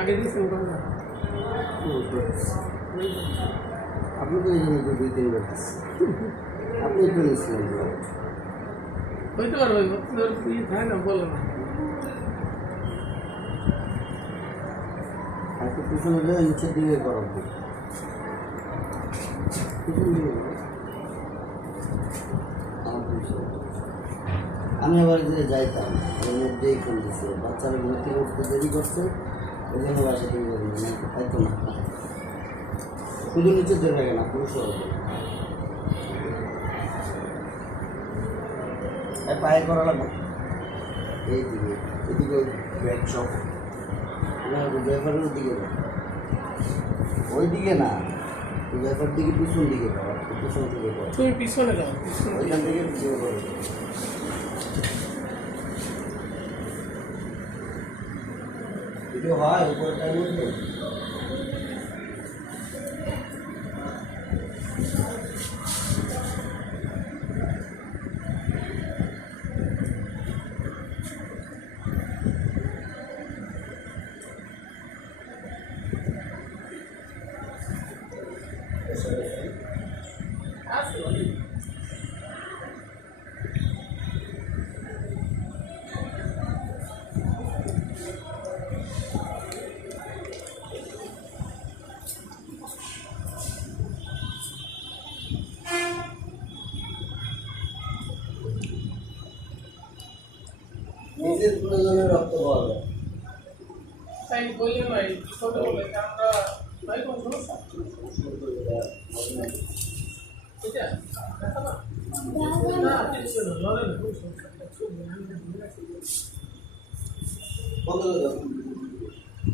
আগে দিয়েছেন কথা আপনি তো এই জন্য 2-3 বার আপনি একটু নিচ্ছিলেন হইতে পারবে হয় না বলো না একটু পিছনে হলে নিচের দিকে গরম পিছন দিকে আমি আবার যে যাইতাম ওর মধ্যেই ফোন দিচ্ছে বাচ্চারা ভর্তি করতে দেরি করছে ওই জন্য বাসা থেকে যাবেন না তাইতো না শুধু নিচে ধরে থাকে না পুরো সরব পায়ে করা লাগবে এই দিকে এদিকে ব্যাগ শপ ব্যাপারের দিকে ওই দিকে না ব্যাপার দিকে পিছন দিকে পিছন থেকে তুমি পিছনে যাও ওইখান থেকে পিছিয়ে করো ভিডিও হয় উপরটার মধ্যে নিজের প্রয়োজনে রক্ত পাওয়া যায় তাই বললে নয় ছোট বলে আমরা ভাই কোন সমস্যা এটা না কিছু না লড়ে না কোন সমস্যা বন্ধ করে দাও